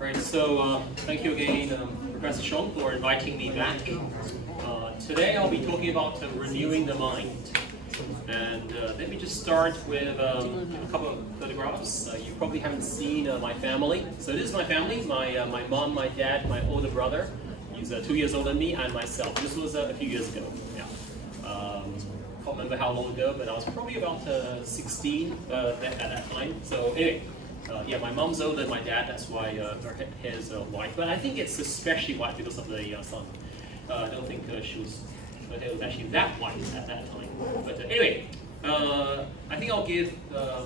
Right, so thank you again, Professor Chong, for inviting me back. Today I'll be talking about renewing the mind. And let me just start with a couple of photographs. You probably haven't seen my family. So this is my family, my mom, my dad, my older brother. He's 2 years older than me, and myself. This was a few years ago. Yeah. Can't remember how long ago, but I was probably about 16 at that time. So anyway. Yeah, my mom's older than my dad, that's why her hair is white. But I think it's especially white because of the sun. I don't think her hair was actually that white at that time. But anyway, I think I'll give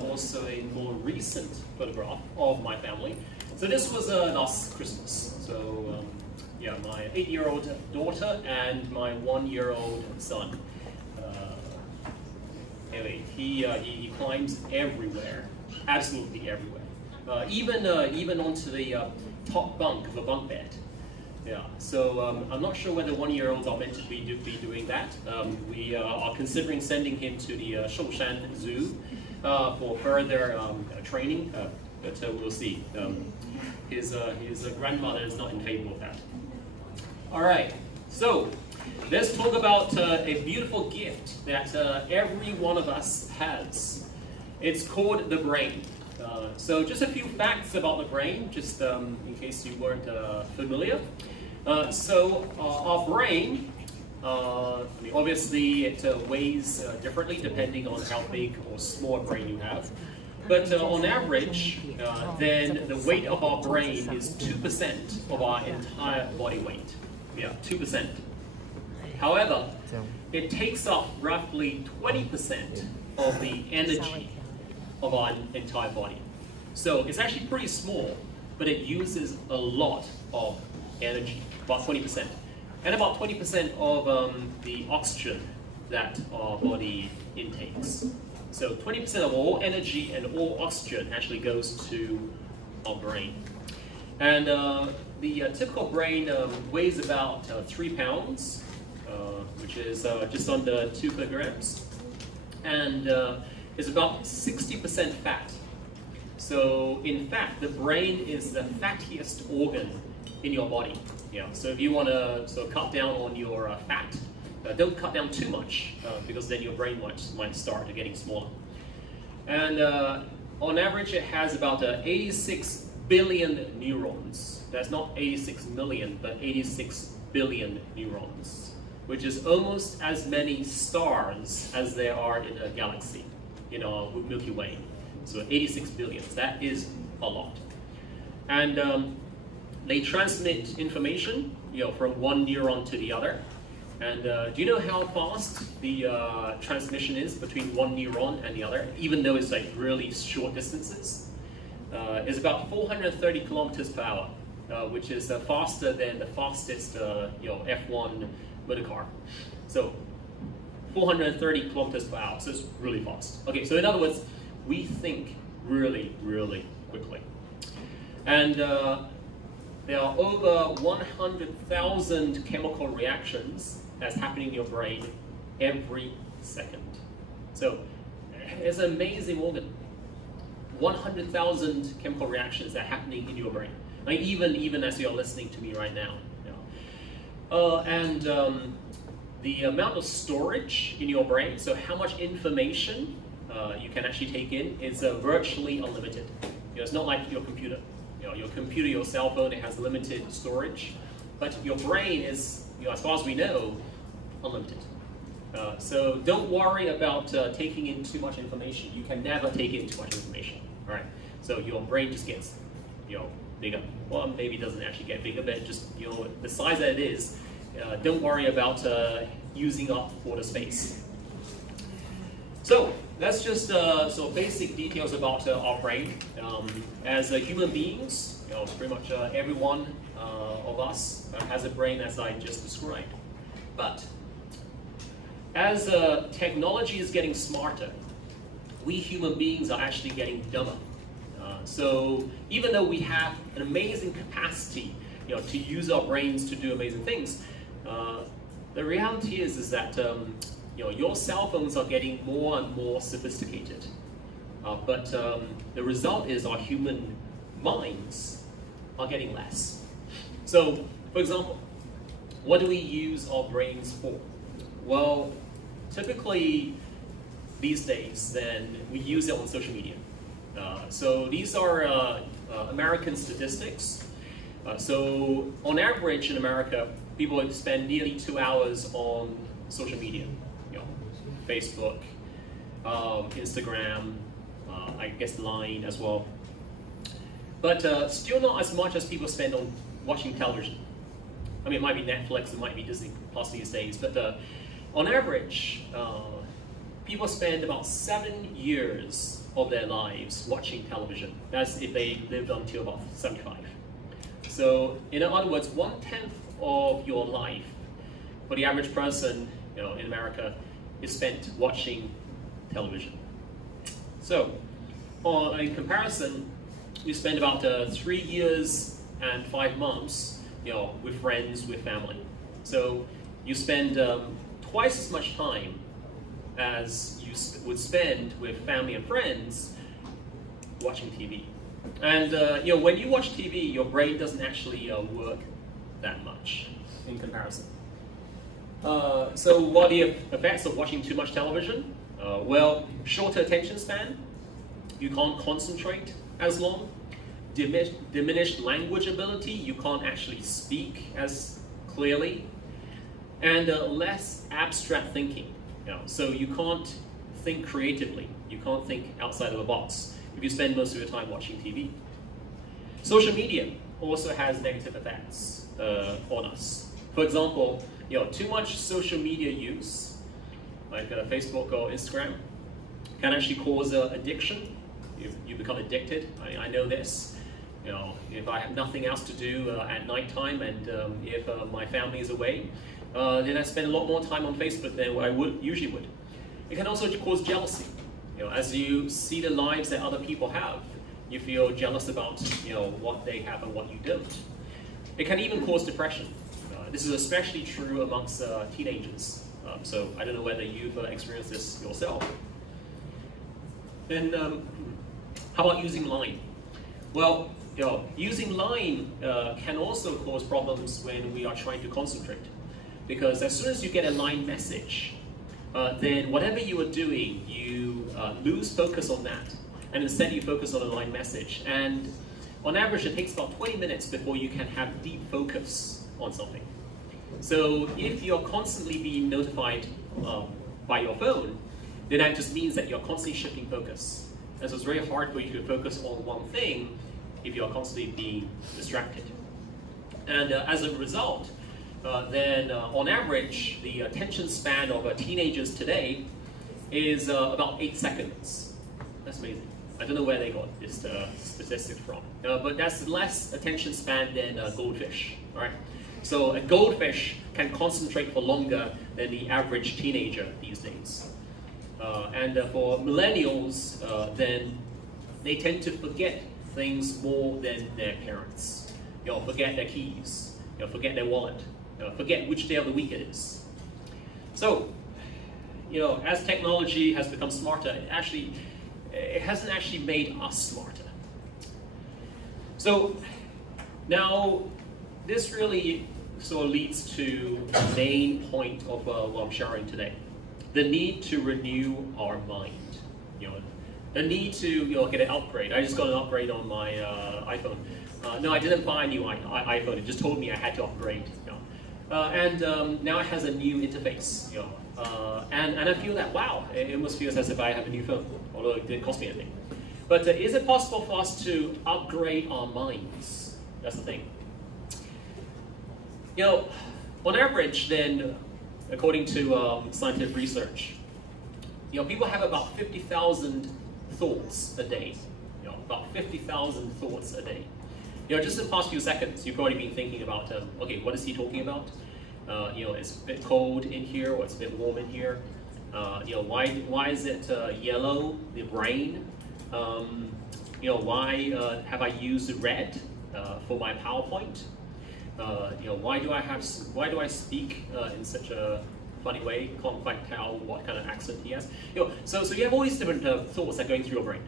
also a more recent photograph of my family. So this was last Christmas. So yeah, my 8-year-old daughter and my 1-year-old son. Anyway, he climbs everywhere, absolutely everywhere. Even onto the top bunk of a bunk bed. Yeah. So I'm not sure whether 1-year-olds are meant to be doing that. We are considering sending him to the Shoushan Zoo for further training, but we'll see. His grandmother is not in favor of that. All right. So let's talk about a beautiful gift that every one of us has. It's called the brain. So just a few facts about the brain, just in case you weren't familiar. So our brain, I mean, obviously it weighs differently depending on how big or small brain you have. But on average, then the weight of our brain is 2% of our entire body weight. Yeah, 2%. However, it takes up roughly 20% of the energy of our entire body. So it's actually pretty small, but it uses a lot of energy, about 20%. And about 20% of the oxygen that our body intakes. So 20% of all energy and all oxygen actually goes to our brain. And the typical brain weighs about 3 pounds, which is just under 2 kilograms. And is about 60% fat. So in fact, the brain is the fattiest organ in your body. Yeah. So if you want to cut down on your fat, don't cut down too much because then your brain might start getting smaller. And on average, it has about 86 billion neurons. That's not 86 million, but 86 billion neurons, which is almost as many stars as there are in a galaxy. In our Milky Way. So 86 billion, that is a lot. And they transmit information, from one neuron to the other. And do you know how fast the transmission is between one neuron and the other, even though it's like really short distances? It's about 430 kilometers per hour, which is faster than the fastest F1 motor car. So 430 kilometers per hour, so it's really fast. Okay, so in other words, we think really, really quickly. And there are over 100,000 chemical reactions that's happening in your brain every second. So it's an amazing organ. 100,000 chemical reactions that are happening in your brain. I mean, even as you're listening to me right now. The amount of storage in your brain, so how much information you can actually take in, is virtually unlimited. It's not like your computer. Your computer, your cell phone, it has limited storage, but your brain is, as far as we know, unlimited. So don't worry about taking in too much information. You can never take in too much information. All right. So your brain just gets, bigger. Well, maybe it doesn't actually get bigger, but just the size that it is. Don't worry about using up all the space. So that's just so basic details about our brain. As human beings, pretty much every one of us has a brain as I just described. But as technology is getting smarter, we human beings are actually getting dumber. So even though we have an amazing capacity, to use our brains to do amazing things, the reality is that your cell phones are getting more and more sophisticated. But the result is our human minds are getting less. So, for example, what do we use our brains for? Well, typically these days, then we use it on social media. So these are American statistics. So on average in America, people would spend nearly 2 hours on social media. Facebook, Instagram, I guess Line as well. But still not as much as people spend on watching television. I mean, it might be Netflix, it might be Disney Plus these days, but on average, people spend about 7 years of their lives watching television. That's if they lived until about 75. So, in other words, 1/10 of your life for the average person, in America, is spent watching television. So, in comparison, you spend about 3 years and 5 months, with friends, with family. So, you spend twice as much time as you would spend with family and friends watching TV. And when you watch TV, your brain doesn't actually work that much in comparison. So what are the effects of watching too much television? Well, shorter attention span, you can't concentrate as long, diminished language ability, you can't actually speak as clearly, and less abstract thinking. So you can't think creatively, you can't think outside of the box if you spend most of your time watching TV. Social media also has negative effects on us. For example, too much social media use, like Facebook or Instagram, can actually cause addiction. You become addicted. I know this. If I have nothing else to do at nighttime, and if my family is away, then I spend a lot more time on Facebook than I usually would. It can also cause jealousy. As you see the lives that other people have, you feel jealous about what they have and what you don't. It can even cause depression. This is especially true amongst teenagers. So I don't know whether you've experienced this yourself. And how about using Line? Well, using Line can also cause problems when we are trying to concentrate. Because as soon as you get a Line message, then whatever you are doing, you lose focus on that. And instead you focus on a Line message. And on average, it takes about 20 minutes before you can have deep focus on something. So if you're constantly being notified by your phone, then that just means that you're constantly shifting focus. And so it's very hard for you to focus on one thing if you're constantly being distracted. And as a result, then on average, the attention span of teenagers today is about 8 seconds. That's amazing. I don't know where they got this statistic from, but that's less attention span than a goldfish, right? So a goldfish can concentrate for longer than the average teenager these days. And for millennials, then they tend to forget things more than their parents. Forget their keys, forget their wallet, forget which day of the week it is. So, as technology has become smarter, it hasn't actually made us smarter. So now this really sort of leads to the main point of what I'm sharing today. The need to renew our mind. The need to get an upgrade. I just got an upgrade on my iPhone. No, I didn't buy a new iPhone. It just told me I had to upgrade. And now it has a new interface. And I feel that, wow, it almost feels as if I have a new phone, although it didn't cost me anything. But is it possible for us to upgrade our minds? That's the thing. On average, then, according to scientific research, people have about 50,000 thoughts a day. About 50,000 thoughts a day. Just in the past few seconds, you've probably been thinking about, okay, what is he talking about? It's a bit cold in here, or it's a bit warm in here. Why is it yellow, the rain? Why have I used red for my PowerPoint? Why do I speak in such a funny way? Can't quite tell what kind of accent he has. So you have all these different thoughts that are going through your brain,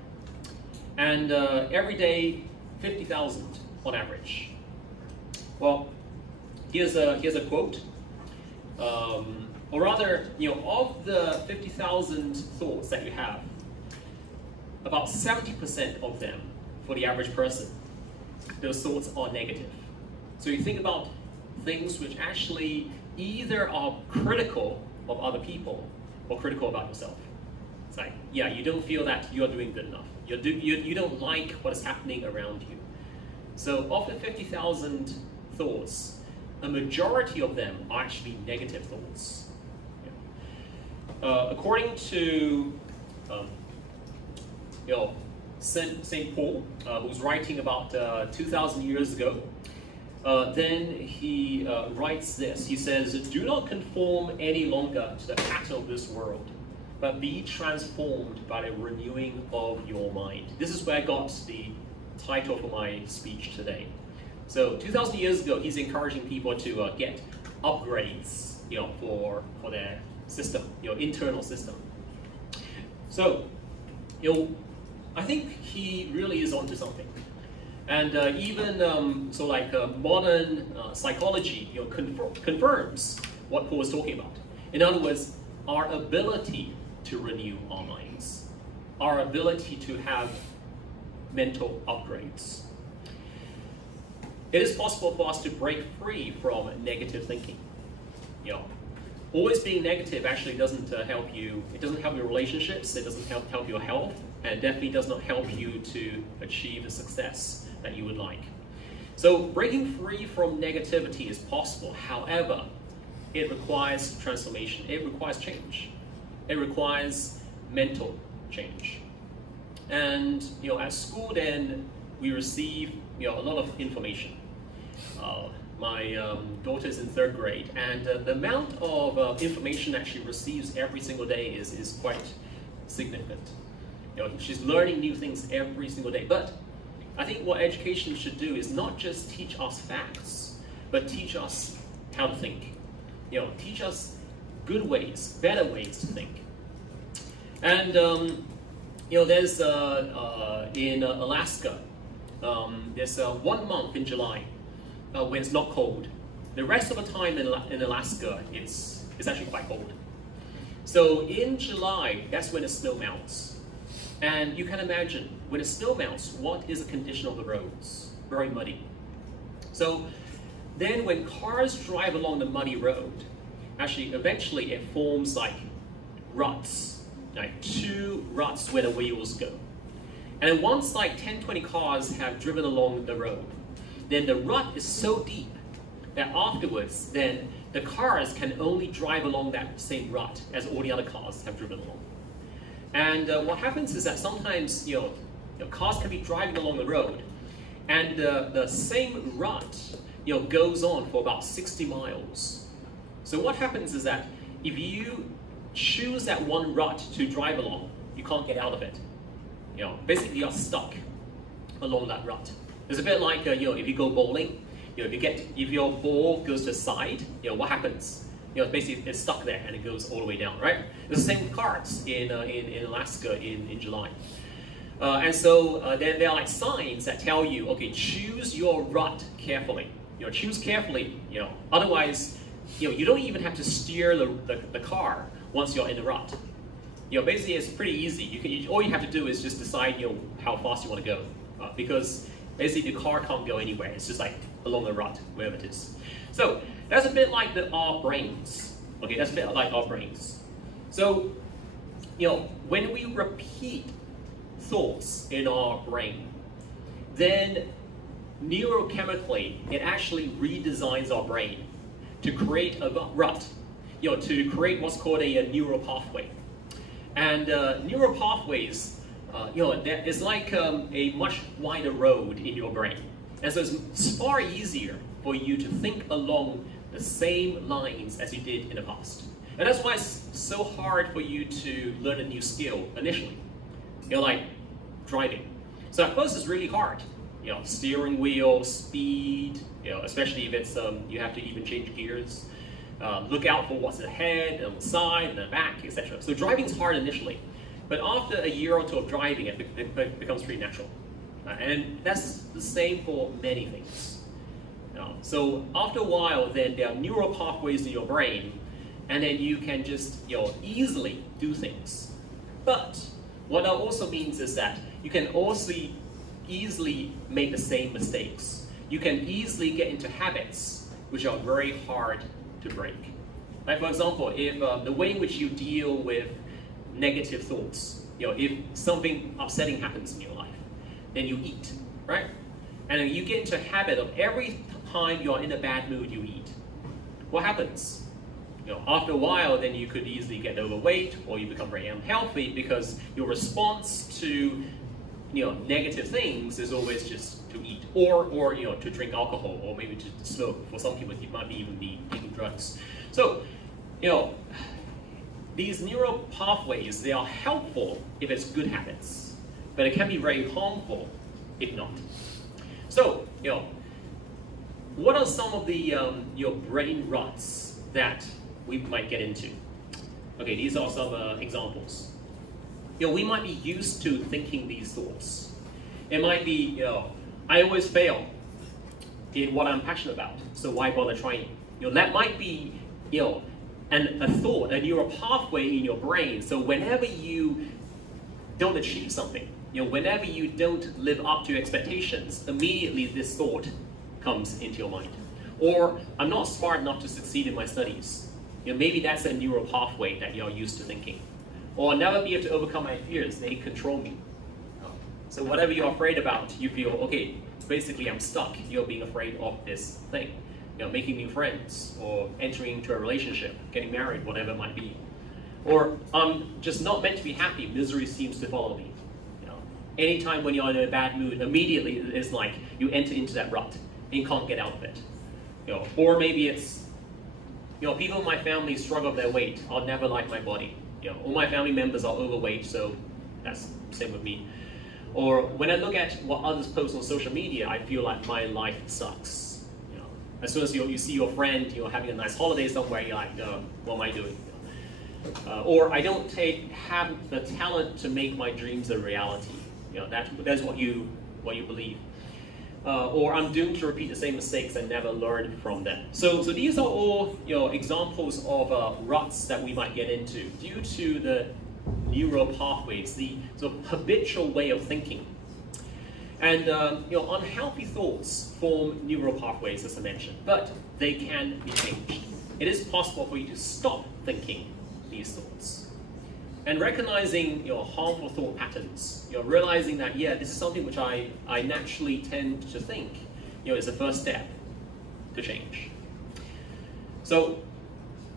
and every day 50,000 on average? Well, here's a quote. Or rather, of the 50,000 thoughts that you have, about 70% of them, for the average person, those thoughts are negative. So you think about things which actually either are critical of other people or critical about yourself. It's like, yeah, you don't feel that you're doing good enough. You don't like what is happening around you. So of the 50,000 thoughts, a majority of them are actually negative thoughts. According to St. Paul, who was writing about 2,000 years ago, then he writes this. He says, "Do not conform any longer to the pattern of this world, but be transformed by the renewing of your mind." This is where I got the title for my speech today. So 2,000 years ago, he's encouraging people to get upgrades, for their system, internal system. So, I think he really is onto something. And even modern psychology, confirms what Paul was talking about. In other words, our ability to renew our minds, our ability to have mental upgrades. It is possible for us to break free from negative thinking. Always being negative actually doesn't help you. It doesn't help your relationships. It doesn't help your health, and definitely does not help you to achieve the success that you would like. So breaking free from negativity is possible. However, it requires transformation. It requires change. It requires mental change. And at school, then we receive a lot of information. My daughter's in 3rd grade, and the amount of information that she receives every single day is quite significant. She's learning new things every single day. But I think what education should do is not just teach us facts, but teach us how to think. Teach us good ways, better ways to think. And there's in Alaska, there's 1 month in July when it's not cold. The rest of the time in Alaska, it's actually quite cold. So in July, that's when the snow melts. And you can imagine, when the snow melts, what is the condition of the roads? Very muddy. So then when cars drive along the muddy road, actually eventually it forms like ruts, like 2 ruts where the wheels go. And then once like 10, 20 cars have driven along the road, then the rut is so deep that afterwards, then the cars can only drive along that same rut as all the other cars have driven along. And what happens is that sometimes, cars can be driving along the road, and the same rut, goes on for about 60 miles. So what happens is that if you choose that one rut to drive along, you can't get out of it. Basically you're stuck along that rut. It's a bit like, if you go bowling, if your ball goes to the side, what happens? Basically it's stuck there and it goes all the way down, right? It's the same with cars in Alaska in July. And so then there are like signs that tell you, okay, choose your rut carefully. Choose carefully, otherwise, you don't even have to steer the car once you're in the rut. Basically it's pretty easy. All you have to do is just decide, how fast you want to go. Because basically the car can't go anywhere. It's just like along the rut, wherever it is. So that's a bit like our brains. Okay, that's a bit like our brains. So, when we repeat thoughts in our brain, then neurochemically, it actually redesigns our brain to create a rut, to create what's called a neural pathway. And neural pathways, it's like a much wider road in your brain. And so it's far easier for you to think along the same lines as you did in the past. And that's why it's so hard for you to learn a new skill initially. Like driving. So at first it's really hard. Steering wheel, speed, especially if it's you have to even change gears. Look out for what's ahead, and on the side, and the back, etc. So driving's hard initially. But after a year or two of driving, it becomes pretty natural. And that's the same for many things. So after a while, then there are neural pathways in your brain, and then you can just easily do things. But what that also means is that you can also easily make the same mistakes. You can easily get into habits which are very hard to break. Like for example, if the way in which you deal with negative thoughts, if something upsetting happens in your life, then you eat, right? And then you get into a habit of every time you're in a bad mood, you eat. What happens? After a while, then you could easily get overweight, or you become very unhealthy because your response to negative things is always just to eat, or to drink alcohol, or maybe to smoke. For some people, it might even be taking drugs. So, these neural pathways, they are helpful if it's good habits, but it can be very harmful if not. So, what are some of the your brain ruts that we might get into? Okay, these are some examples. We might be used to thinking these thoughts. It might be, I always fail in what I'm passionate about, so why bother trying? That might be, a thought, a neural pathway in your brain. So whenever you don't achieve something, whenever you don't live up to your expectations, immediately this thought comes into your mind. Or, I'm not smart enough to succeed in my studies. Maybe that's a neural pathway that you're used to thinking. Or, I'll never be able to overcome my fears, they control me. So whatever you're afraid about, you feel, okay, basically I'm stuck. You're being afraid of this thing. Making new friends, or entering into a relationship, getting married, whatever it might be. Or, I'm just not meant to be happy, misery seems to follow me. Anytime when you're in a bad mood, immediately it's like you enter into that rut and you can't get out of it. Or maybe it's, people in my family struggle with their weight. I'll never like my body. All my family members are overweight, so that's the same with me. Or when I look at what others post on social media, I feel like my life sucks. As soon as you see your friend, having a nice holiday somewhere, you're like, what am I doing? Or I don't have the talent to make my dreams a reality. That's what you believe. Or I'm doomed to repeat the same mistakes and never learn from them. So these are all examples of ruts that we might get into due to the neural pathways, the sort of habitual way of thinking. And unhealthy thoughts form neural pathways, as I mentioned, but they can be changed. It is possible for you to stop thinking these thoughts. And recognizing harmful thought patterns, realizing that, this is something which I naturally tend to think, is the first step to change. So,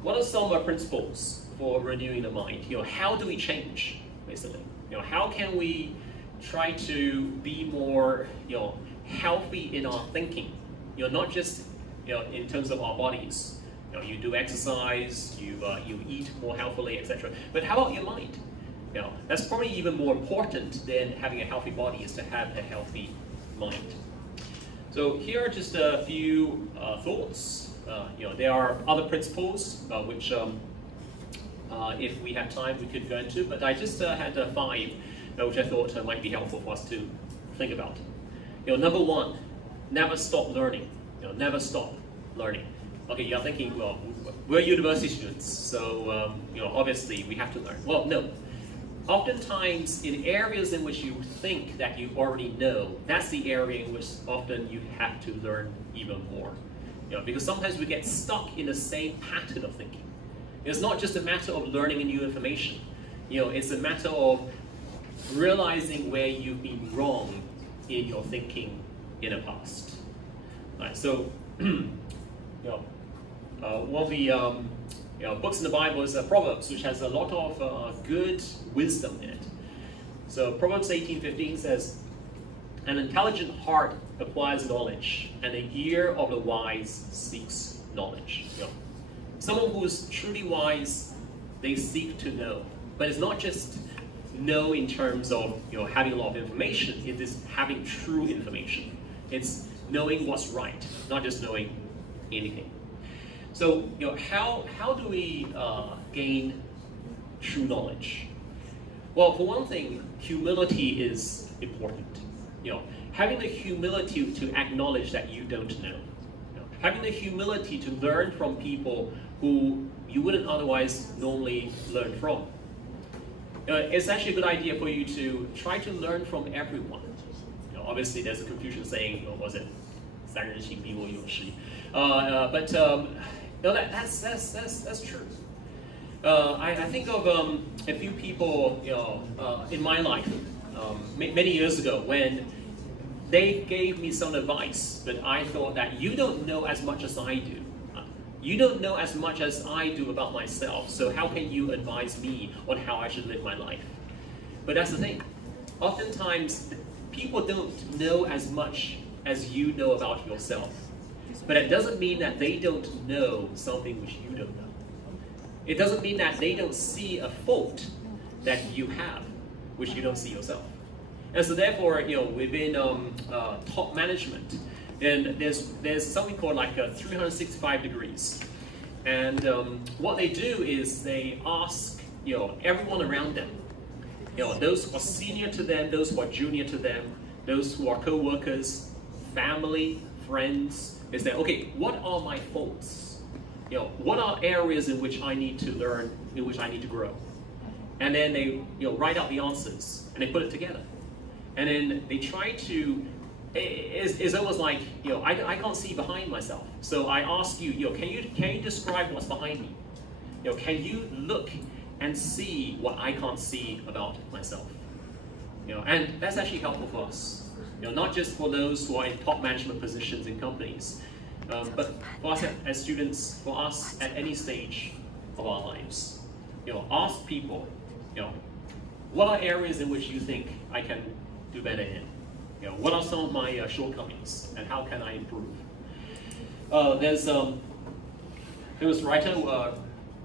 what are some principles for renewing the mind? How do we change, basically? How can we try to be more, healthy in our thinking? Not just, in terms of our bodies. You do exercise, you eat more healthily, etc. But how about your mind? That's probably even more important than having a healthy body, is to have a healthy mind. So here are just a few thoughts. There are other principles which, if we have time, we could go into. But I just had 5, which I thought might be helpful for us to think about. Number 1, never stop learning. Never stop learning. Okay, you're thinking, well, we're university students, so obviously we have to learn. Well, no. Oftentimes, in areas in which you think that you already know, that's the area in which often you have to learn even more. Because sometimes we get stuck in the same pattern of thinking. It's not just a matter of learning new information. It's a matter of realizing where you've been wrong in your thinking in the past. Right, so, one of the books in the Bible is Proverbs, which has a lot of good wisdom in it. So Proverbs 18:15 says, "An intelligent heart acquires knowledge, and the ear of the wise seeks knowledge." Someone who is truly wise, they seek to know. But it's not just know in terms of having a lot of information. It is having true information. It's knowing what's right, not just knowing anything. So, how do we gain true knowledge? Well, for one thing, humility is important. having the humility to acknowledge that you don't know. Having the humility to learn from people who you wouldn't otherwise normally learn from. It's actually a good idea for you to try to learn from everyone. Obviously, there's a Confucian saying, what was it? 三人行必我有师. But that's true. I think of a few people, in my life, many years ago, when they gave me some advice, but I thought that you don't know as much as I do. You don't know as much as I do about myself, so how can you advise me on how I should live my life? But that's the thing. Oftentimes, people don't know as much as you know about yourself. But it doesn't mean that they don't know something which you don't know. It doesn't mean that they don't see a fault that you have, which you don't see yourself. And so therefore, within top management, and there's something called like 365 degrees. And what they do is they ask everyone around them, those who are senior to them, those who are junior to them, those who are co-workers, family, friends, is that, okay, what are my faults? What are areas in which I need to learn, in which I need to grow? And then they write out the answers, and they put it together. And then they try to, it's almost like, I can't see behind myself. So I ask you, can you describe what's behind me? Can you look and see what I can't see about myself? And that's actually helpful for us. Not just for those who are in top management positions in companies, but for us as students, for us at any stage of our lives. Ask people, what are areas in which you think I can do better in? What are some of my shortcomings, and how can I improve? There was writer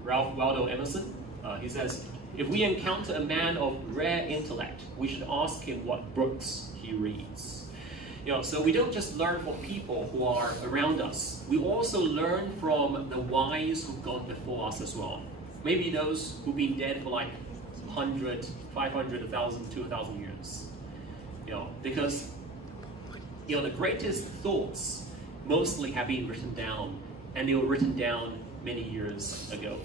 Ralph Waldo Emerson. He says, if we encounter a man of rare intellect, we should ask him what books he reads. So we don't just learn from people who are around us. We also learn from the wise who've gone before us as well. Maybe those who've been dead for like 100, 500, 1,000, 2,000 years. Because the greatest thoughts mostly have been written down, and they were written down many years ago.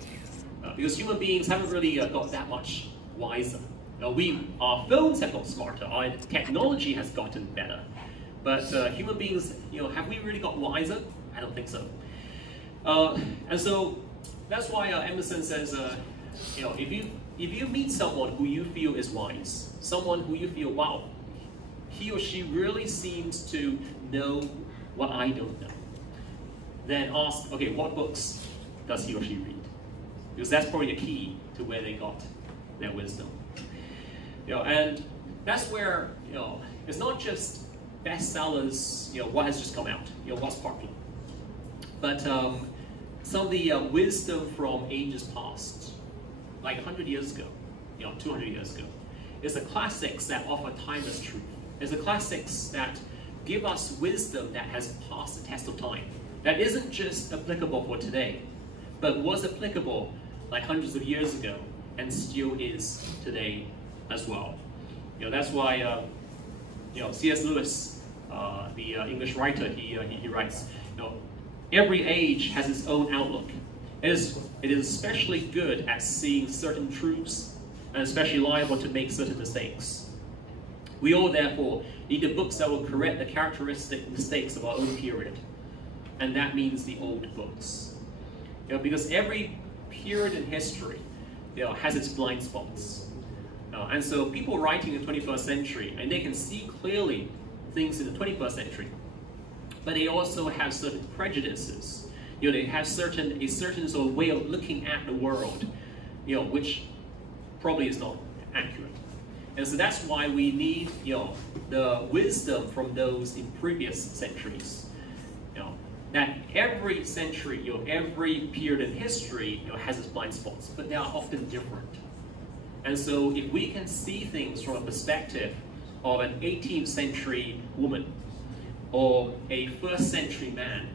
Because human beings haven't really got that much wiser. Our phones have got smarter, our technology has gotten better, but human beings, have we really got wiser? I don't think so. And so that's why Emerson says, if you meet someone who you feel is wise, someone who you feel, wow, he or she really seems to know what I don't know, then ask, okay, what books does he or she read? Because that's probably the key to where they got their wisdom. And that's where, it's not just bestsellers, what has just come out, what's popular. But some of the wisdom from ages past, like 100 years ago, 200 years ago, is the classics that offer timeless truth. It's the classics that give us wisdom that has passed the test of time. That isn't just applicable for today, but was applicable like hundreds of years ago and still is today as well. That's why C.S. Lewis, the English writer, he writes, every age has its own outlook. It is especially good at seeing certain truths and especially liable to make certain mistakes. We all, therefore, need the books that will correct the characteristic mistakes of our own period. And that means the old books. Because every period in history has its blind spots. And so people writing in the 21st century, and they can see clearly things in the 21st century, but they also have certain prejudices. They have a certain sort of way of looking at the world, which probably is not accurate. And so that's why we need, the wisdom from those in previous centuries. That every century, every period in history, has its blind spots, but they are often different. And so if we can see things from a perspective of an 18th century woman or a 1st century man,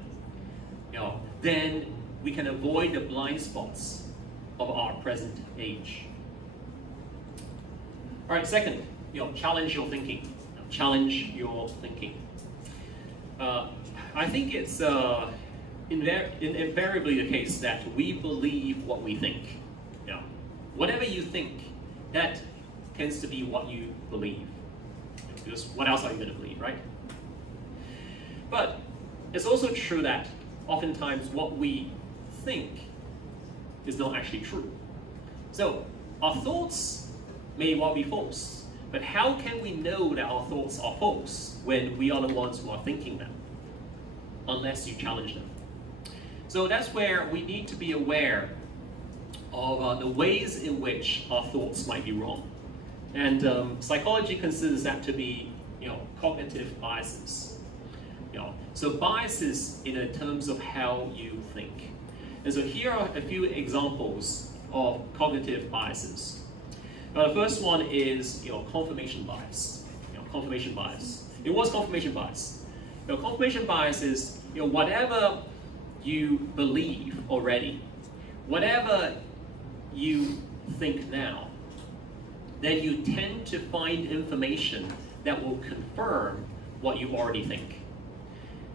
then we can avoid the blind spots of our present age. All right, second, challenge your thinking. challenge your thinking. I think it's invariably the case that we believe what we think. You know, whatever you think, that tends to be what you believe. Because what else are you going to believe, right? But it's also true that oftentimes what we think is not actually true. So our thoughts may well be false, but how can we know that our thoughts are false when we are the ones who are thinking them? Unless you challenge them. So that's where we need to be aware of the ways in which our thoughts might be wrong. And psychology considers that to be, cognitive biases. So biases in terms of how you think. And so here are a few examples of cognitive biases. The first one is, confirmation bias. Confirmation bias. What's confirmation bias? Confirmation bias is, whatever you believe already, whatever you think now, then you tend to find information that will confirm what you already think.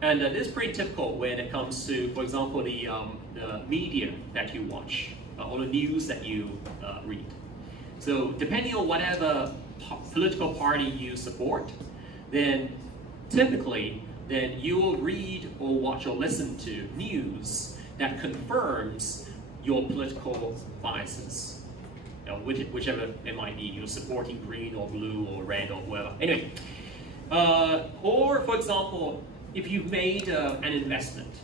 And this is pretty typical when it comes to, for example, the media that you watch, or the news that you read. So depending on whatever political party you support, then typically, then you will read or watch or listen to news that confirms your political biases. Whichever it might be, you're supporting green or blue or red or whatever. Anyway, or for example, if you've made an investment,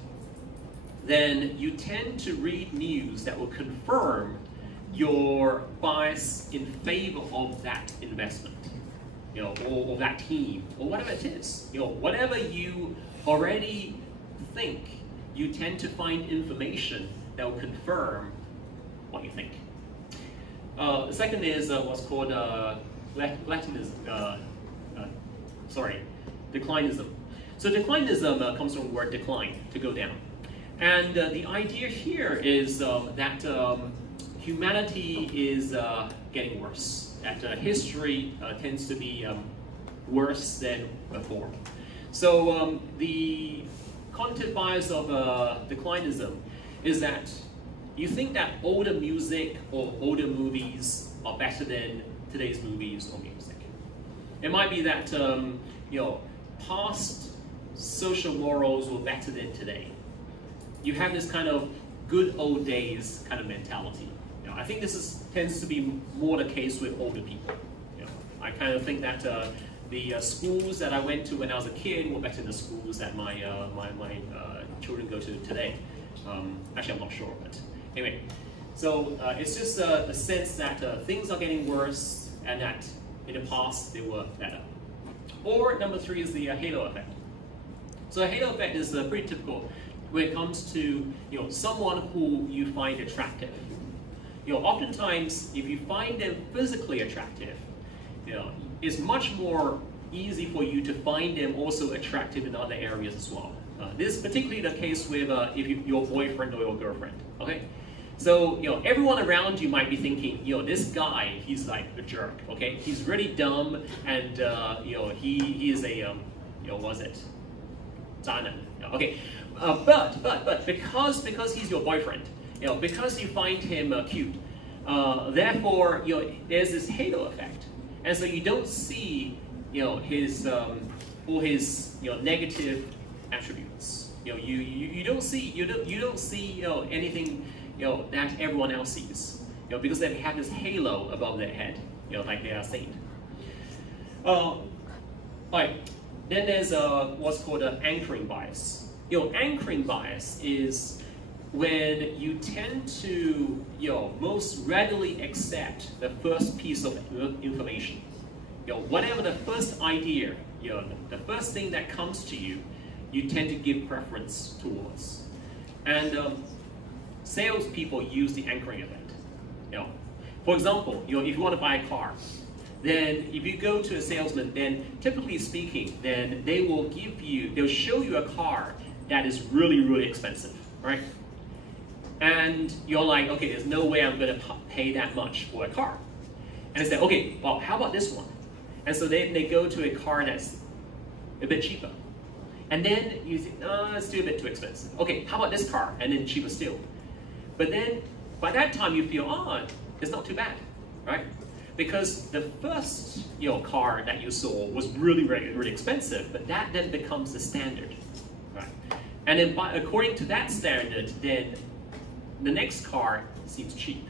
then you tend to read news that will confirm your bias in favor of that investment, or that team, or whatever it is. Whatever you already think, you tend to find information that will confirm what you think. The second is what's called declinism. So declinism comes from the word decline, to go down. And the idea here is that humanity is getting worse, that history tends to be worse than before. So the cognitive bias of declinism is that you think that older music or older movies are better than today's movies or music. It might be that past social morals were better than today. You have this kind of good old days kind of mentality. I think this tends to be more the case with older people. I kind of think that the schools that I went to when I was a kid were better than the schools that my children go to today. Actually, I'm not sure, but anyway. So it's just a sense that things are getting worse and that in the past they were better. Or number three is the halo effect. So the halo effect is pretty typical when it comes to someone who you find attractive. Oftentimes, if you find them physically attractive, it's much more easy for you to find them also attractive in other areas as well. This is particularly the case with your boyfriend or your girlfriend. Okay, so everyone around you might be thinking, this guy, he's like a jerk. Okay, he's really dumb, and he is a what's it? Okay, but because he's your boyfriend, because you find him cute, therefore there's this halo effect, and so you don't see his all his negative attributes. You don't see anything that everyone else sees, because they have this halo above their head, like they are saint. Alright, then there's what's called an anchoring bias. Anchoring bias is when you tend to most readily accept the first piece of information. Whatever the first idea, the first thing that comes to you, you tend to give preference towards. And salespeople use the anchoring effect. For example, if you want to buy a car, then if you go to a salesman, then typically speaking, then they'll show you a car that is really, really expensive, right? And you're like, okay, there's no way I'm going to pay that much for a car. And they say, okay, well, how about this one? And so they go to a car that's a bit cheaper. And then you think, oh, it's still a bit too expensive. Okay, how about this car? And then cheaper still. But then by that time you feel, oh, it's not too bad, right? Because the first car that you saw was really, really, really expensive, but that then becomes the standard, right? And then according to that standard, then the next car seems cheap.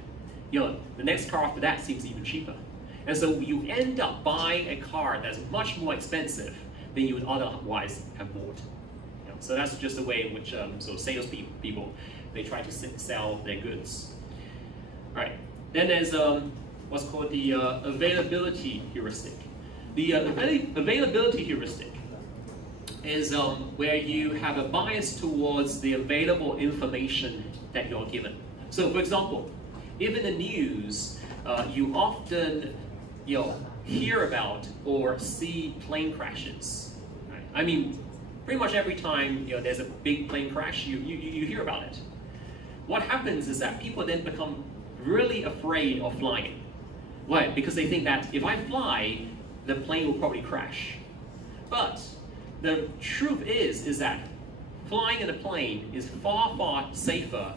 The next car after that seems even cheaper. And so you end up buying a car that's much more expensive than you would otherwise have bought. So that's just the way in which so sales people, they try to sell their goods. All right. Then there's what's called the availability heuristic. The availability heuristic is where you have a bias towards the available information that you're given. So for example, if in the news you often hear about or see plane crashes, right? I mean, pretty much every time there's a big plane crash, you hear about it. What happens is that people then become really afraid of flying. Why? Because they think that if I fly, the plane will probably crash. But the truth is that flying in a plane is far, far safer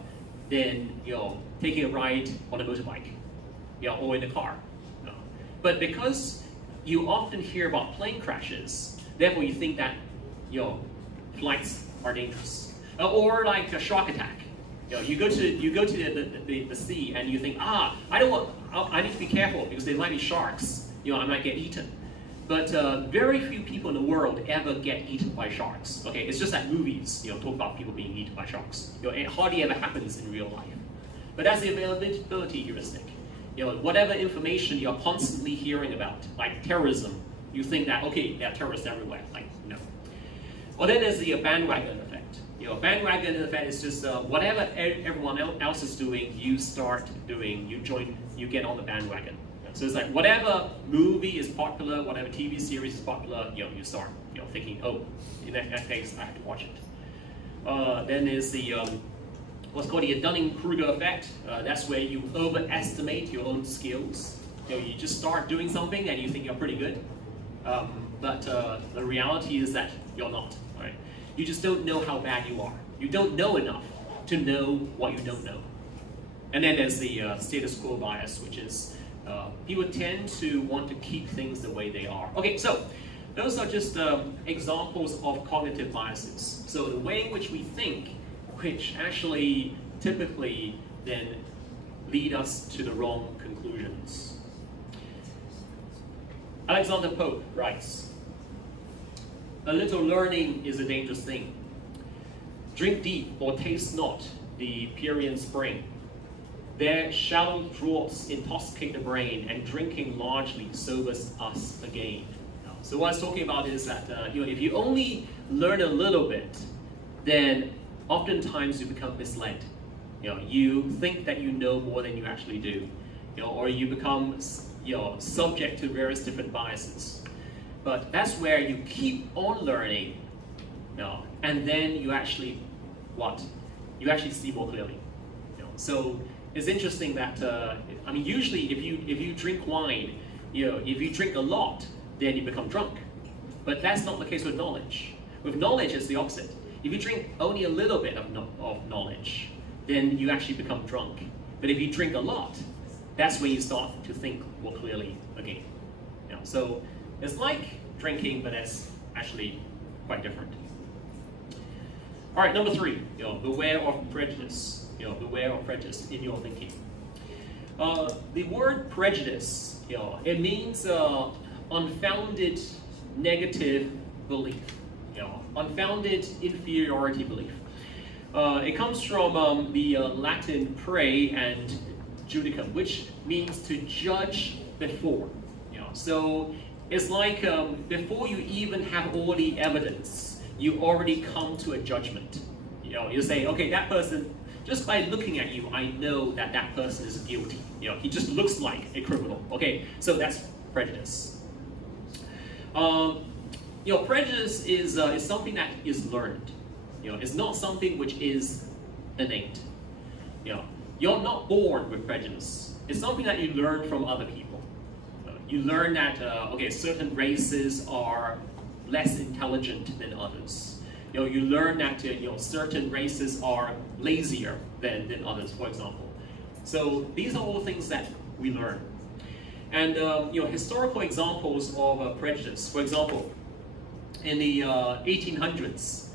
than taking a ride on a motorbike, or in a car. But because you often hear about plane crashes, therefore you think that flights are dangerous, or like a shark attack. You go to the sea and you think, I need to be careful because there might be sharks. I might get eaten. But very few people in the world ever get eaten by sharks. Okay, it's just that movies talk about people being eaten by sharks. It hardly ever happens in real life. But that's the availability heuristic. Whatever information you're constantly hearing about, like terrorism, you think that, okay, there are terrorists everywhere. Like, no. Well, then there's the bandwagon effect. Bandwagon effect is just whatever everyone else is doing, you start doing, you join, you get on the bandwagon. So it's like whatever movie is popular, whatever TV series is popular, you start thinking, oh, in that case, I have to watch it. Then there's the what's called the Dunning-Kruger effect. That's where you overestimate your own skills. You just start doing something and you think you're pretty good, but the reality is that you're not. Right? You just don't know how bad you are. You don't know enough to know what you don't know. And then there's the status quo bias, which is people tend to want to keep things the way they are. Okay, so those are just examples of cognitive biases. So the way in which we think, which actually typically then lead us to the wrong conclusions. Alexander Pope writes, "A little learning is a dangerous thing. Drink deep or taste not the Pierian spring. Their shallow draughts intoxicate the brain, and drinking largely sobers us again." So what I was talking about is that if you only learn a little bit, then oftentimes you become misled. You think that you know more than you actually do, or you become subject to various different biases. But that's where you keep on learning, and then you actually you actually see more clearly. So it's interesting that I mean, usually if you drink wine, if you drink a lot, then you become drunk. But that's not the case with knowledge. With knowledge, it's the opposite. If you drink only a little bit of knowledge, then you actually become drunk. But if you drink a lot, that's when you start to think more clearly again. So it's like drinking, but it's actually quite different. All right, number 3, beware of prejudice. Beware of prejudice in your thinking. The word prejudice, it means unfounded negative belief, unfounded inferiority belief. It comes from the Latin pre and judicum, which means to judge before. So it's like before you even have all the evidence, you already come to a judgment. You say, okay, that person, just by looking at you, I know that that person is guilty. He just looks like a criminal. Okay, so that's prejudice. Prejudice is something that is learned. It's not something which is innate. You're not born with prejudice. It's something that you learn from other people. you learn that okay, certain races are less intelligent than others. You learn that certain races are lazier than others, for example. So these are all things that we learn. And historical examples of prejudice. For example, in the 1800s,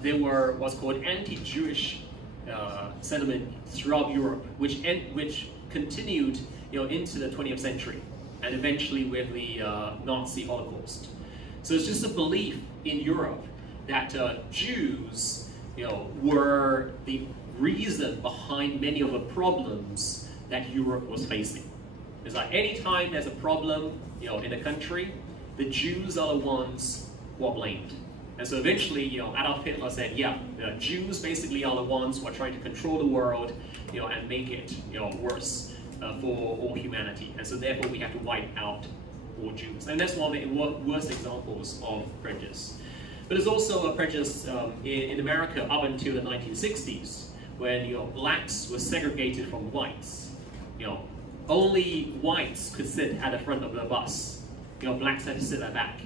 there were what's called anti-Jewish sentiment throughout Europe, which continued into the 20th century, and eventually with the Nazi Holocaust. So it's just a belief in Europe that Jews were the reason behind many of the problems that Europe was facing. It's like anytime there's a problem in a country, the Jews are the ones who are blamed. And so eventually, Adolf Hitler said, yeah, the Jews basically are the ones who are trying to control the world, and make it, worse for all humanity. And so therefore, we have to wipe out all Jews. And that's one of the worst examples of prejudice. But there's also a prejudice in America up until the 1960s, when blacks were segregated from whites. Only whites could sit at the front of the bus. Blacks had to sit at the back.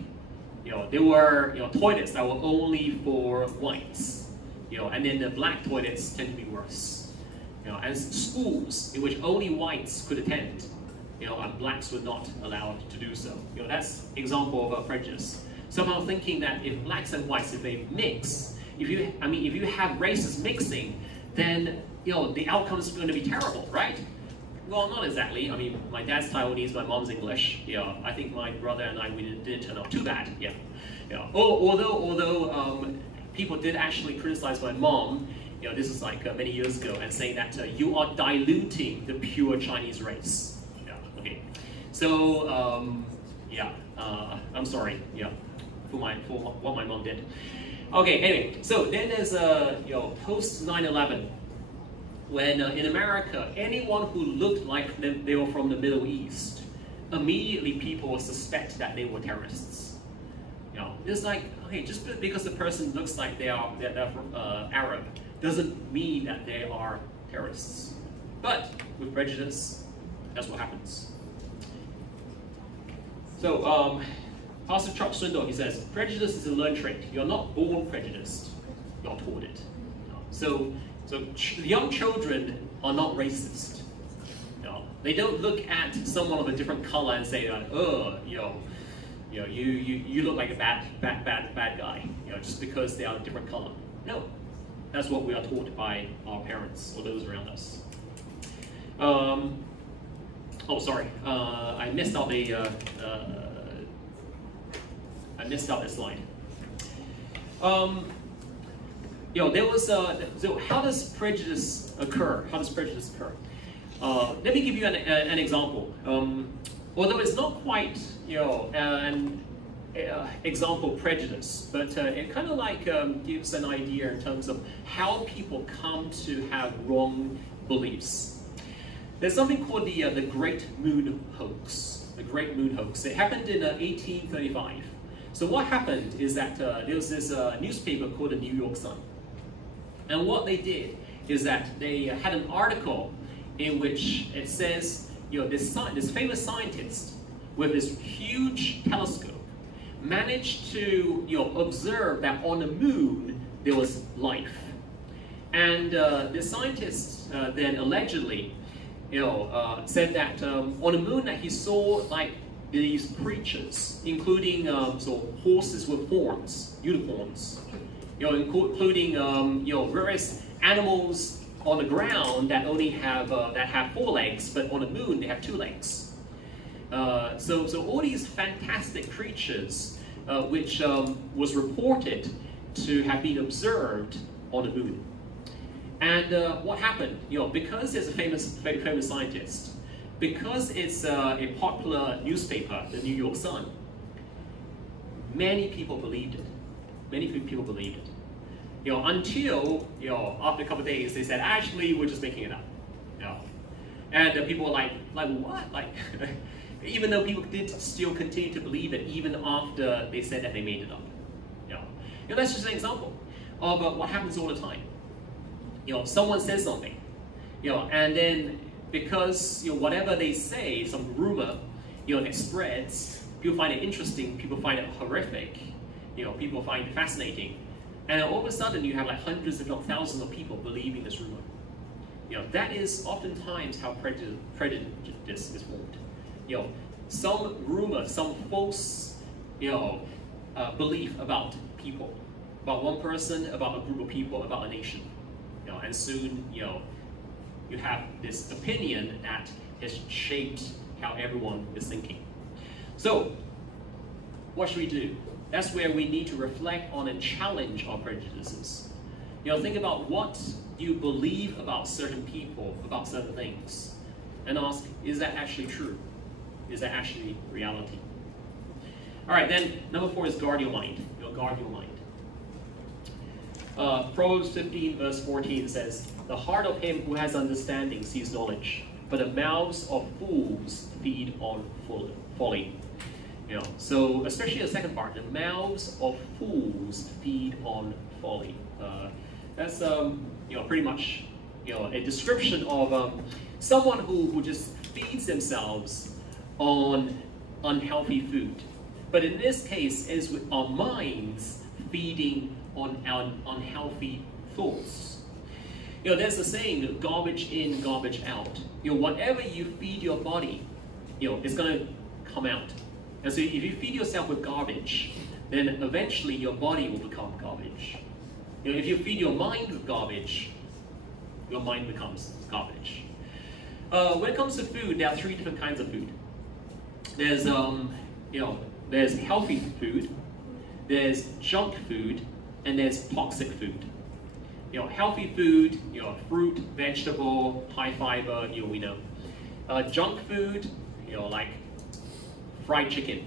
There were toilets that were only for whites, and then the black toilets tend to be worse. And schools in which only whites could attend, and blacks were not allowed to do so. That's example of a prejudice. Somehow thinking that if blacks and whites, if they mix, if you have races mixing, then the outcome is going to be terrible, right? Well, not exactly. I mean, my dad's Taiwanese, my mom's English. I think my brother and I, we didn't turn out too bad. Although people did actually criticize my mom, this is like many years ago, and saying that you are diluting the pure Chinese race. Okay. So I'm sorry. For what my mom did. Okay. Anyway, so then there's post 9/11. When in America, anyone who looked like they were from the Middle East, immediately people would suspect that they were terrorists. It's like, okay, just because the person looks like they're Arab doesn't mean that they are terrorists. But with prejudice, that's what happens. So Pastor Chuck Swindoll, he says, prejudice is a learned trait. You're not born prejudiced, you're taught it. So young children are not racist. They don't look at someone of a different color and say, oh, you look like a bad guy, just because they are a different color. No, that's what we are taught by our parents or those around us. Oh, sorry, I missed out the slide. There was so how does prejudice occur? Let me give you an example. Although it's not quite an example prejudice, but it kind of like gives an idea in terms of how people come to have wrong beliefs. There's something called the Great Moon Hoax. The Great Moon Hoax. It happened in 1835. So what happened is that there was this newspaper called the New York Sun. And what they did is that they had an article in which it says, this famous scientist with this huge telescope managed to observe that on the moon there was life. And the scientist then allegedly said that on the moon that he saw like these creatures, including horses with horns, unicorns, including various animals on the ground that only have four legs, but on the moon they have two legs. So all these fantastic creatures, which was reported to have been observed on the moon. And what happened? Because there's a famous scientist, because it's a popular newspaper, the New York Sun, many people believed it. Many people believed it. Until after a couple of days, they said, actually, we're just making it up. And people were like what? Like, even though people did still continue to believe it, even after they said that they made it up. That's just an example of what happens all the time. Someone says something, and then because whatever they say, some rumor, it spreads. People find it interesting. People find it horrific. People find it fascinating. And all of a sudden, you have like hundreds, if not thousands, of people believing this rumor. That is oftentimes how prejudice is formed. Some rumor, some false, belief about people, about one person, about a group of people, about a nation. And soon, you have this opinion that has shaped how everyone is thinking. So, what should we do? That's where we need to reflect on and challenge our prejudices. Think about what you believe about certain people, about certain things, and ask, is that actually true? Is that actually reality? All right, then number 4 is guard your mind. Guard your mind. Proverbs 15 verse 14 says, the heart of him who has understanding sees knowledge, but the mouths of fools feed on folly. So especially the second part, the mouths of fools feed on folly. That's pretty much a description of someone who just feeds themselves on unhealthy food. But in this case, is with our minds feeding on our unhealthy thoughts. There's a saying, garbage in, garbage out. Whatever you feed your body, it's going to come out. And so if you feed yourself with garbage, then eventually your body will become garbage. If you feed your mind with garbage, your mind becomes garbage. When it comes to food, there are 3 different kinds of food. There's there's healthy food, there's junk food, and there's toxic food. Healthy food, fruit, vegetable, high fiber, we know. Junk food, like fried chicken,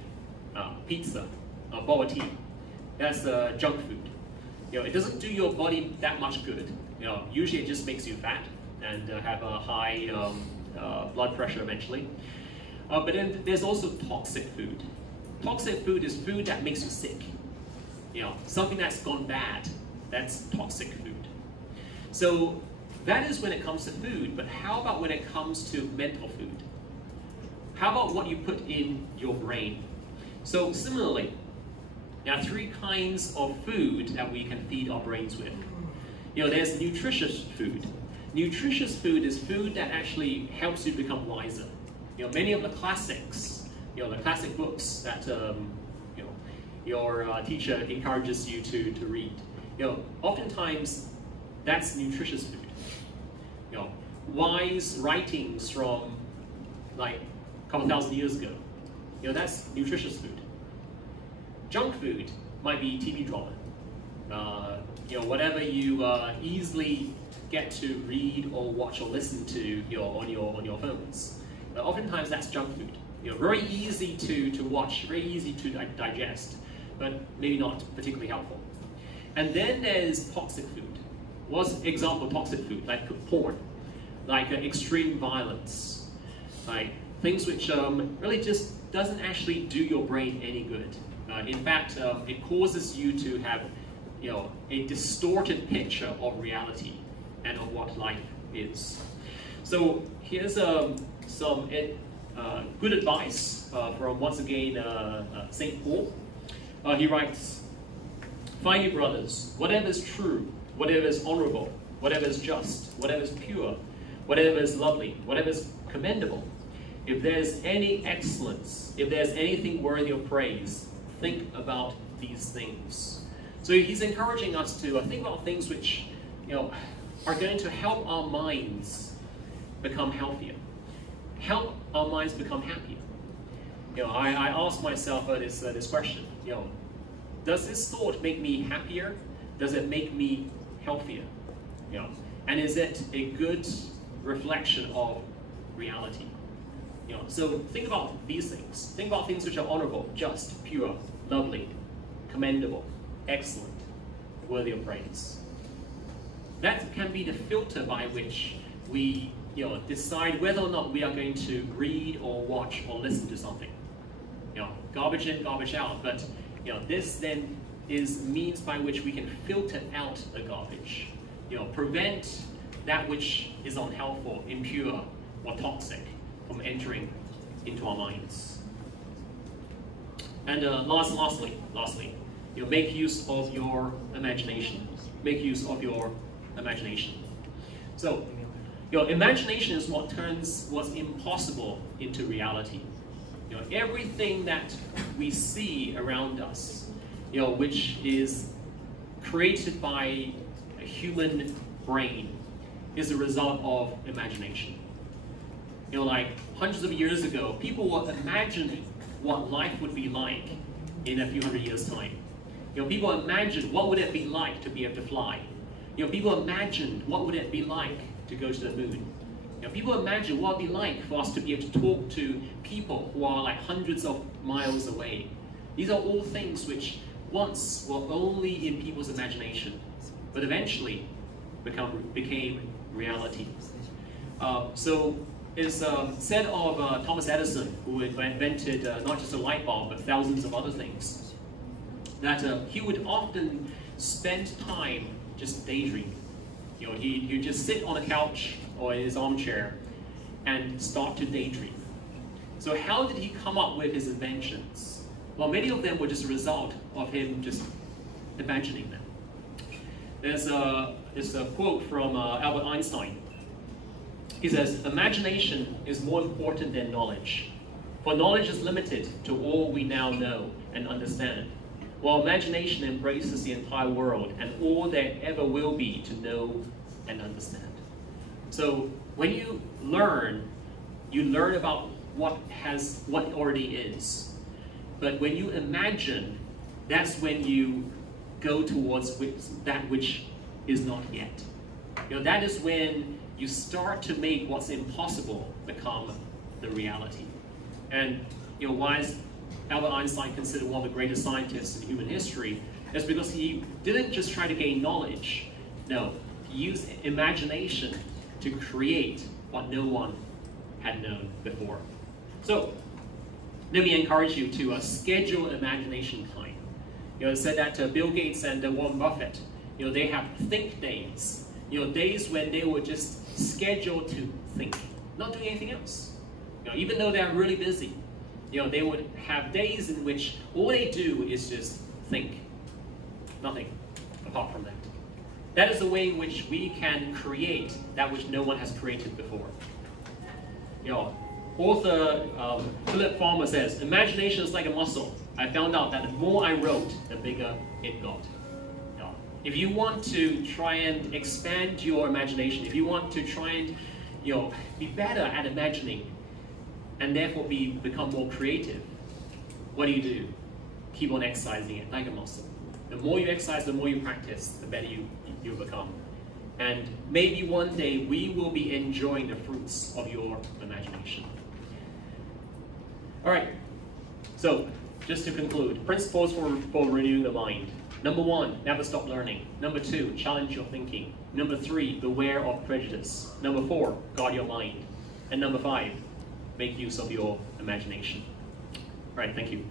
pizza, boba tea. That's junk food. It doesn't do your body that much good. Usually it just makes you fat and have a high blood pressure eventually. But then there's also toxic food. Toxic food is food that makes you sick. Something that's gone bad, that's toxic food. So that is when it comes to food, but how about when it comes to mental food? How about what you put in your brain? So similarly, there are 3 kinds of food that we can feed our brains with. There's nutritious food. Nutritious food is food that actually helps you become wiser. Many of the classics, the classic books that your teacher encourages you to read. Oftentimes that's nutritious food. Wise writings from like a couple thousand years ago. That's nutritious food. Junk food might be TV drama. Whatever you easily get to read or watch or listen to on your phones. Oftentimes that's junk food. Very easy to watch, very easy to digest, but maybe not particularly helpful. And then there's toxic food. What's example of toxic food? Like porn, like extreme violence, like things which really just doesn't actually do your brain any good. In fact, it causes you to have a distorted picture of reality and of what life is. So here's some good advice from, once again, St. Paul. He writes, "Finally, brothers, whatever is true, whatever is honorable, whatever is just, whatever is pure, whatever is lovely, whatever is commendable, if there's any excellence, if there's anything worthy of praise, think about these things." So he's encouraging us to think about things which are going to help our minds become healthier, help our minds become happier. I asked myself this question, does this thought make me happier? Does it make me healthier? And is it a good reflection of reality? So think about these things. Think about things which are honorable, just, pure, lovely, commendable, excellent, worthy of praise. That can be the filter by which we decide whether or not we are going to read or watch or listen to something. Garbage in, garbage out. But this then is means by which we can filter out the garbage. Prevent that which is unhelpful, impure, or toxic from entering into our minds. And lastly, make use of your imagination. Make use of your imagination. So, imagination is what turns what's impossible into reality. Everything that we see around us, which is created by a human brain, is a result of imagination. Like hundreds of years ago, people were imagining what life would be like in a few hundred years' time. People imagined what would it be like to be able to fly. People imagined what would it be like to go to the moon. People imagine what it would be like for us to be able to talk to people who are like hundreds of miles away. These are all things which once were only in people's imagination, but eventually became reality. So it's said of Thomas Edison, who invented not just a light bulb, but thousands of other things, that he would often spend time just daydreaming. He'd just sit on a couch or in his armchair and start to daydream. So how did he come up with his inventions? Well, many of them were just a result of him just imagining them. There's a quote from Albert Einstein. He says, "Imagination is more important than knowledge, for knowledge is limited to all we now know and understand, while imagination embraces the entire world and all there ever will be to know and understand." So when you learn about what already is. But when you imagine, that's when you go towards that which is not yet. That is when you start to make what's impossible become the reality. And why is Albert Einstein considered one of the greatest scientists in human history? It's because he didn't just try to gain knowledge. No, he used imagination to create what no one had known before. So let me encourage you to schedule imagination time. It said that Bill Gates and Warren Buffett, they have think days. Days when they would just schedule to think, not doing anything else. Even though they're really busy, they would have days in which all they do is just think, nothing apart from that. That is the way in which we can create that which no one has created before. Author Philip Farmer says, "Imagination is like a muscle. I found out that the more I wrote, the bigger it got." If you want to try and expand your imagination, if you want to try and be better at imagining, and therefore become more creative, what do? Keep on exercising it like a muscle. The more you exercise, the more you practice, the better you become. And maybe one day we will be enjoying the fruits of your imagination. All right, so just to conclude, principles for renewing the mind. Number 1, never stop learning. Number 2, challenge your thinking. Number 3, beware of prejudice. Number 4, guard your mind. And number 5, make use of your imagination. All right, thank you.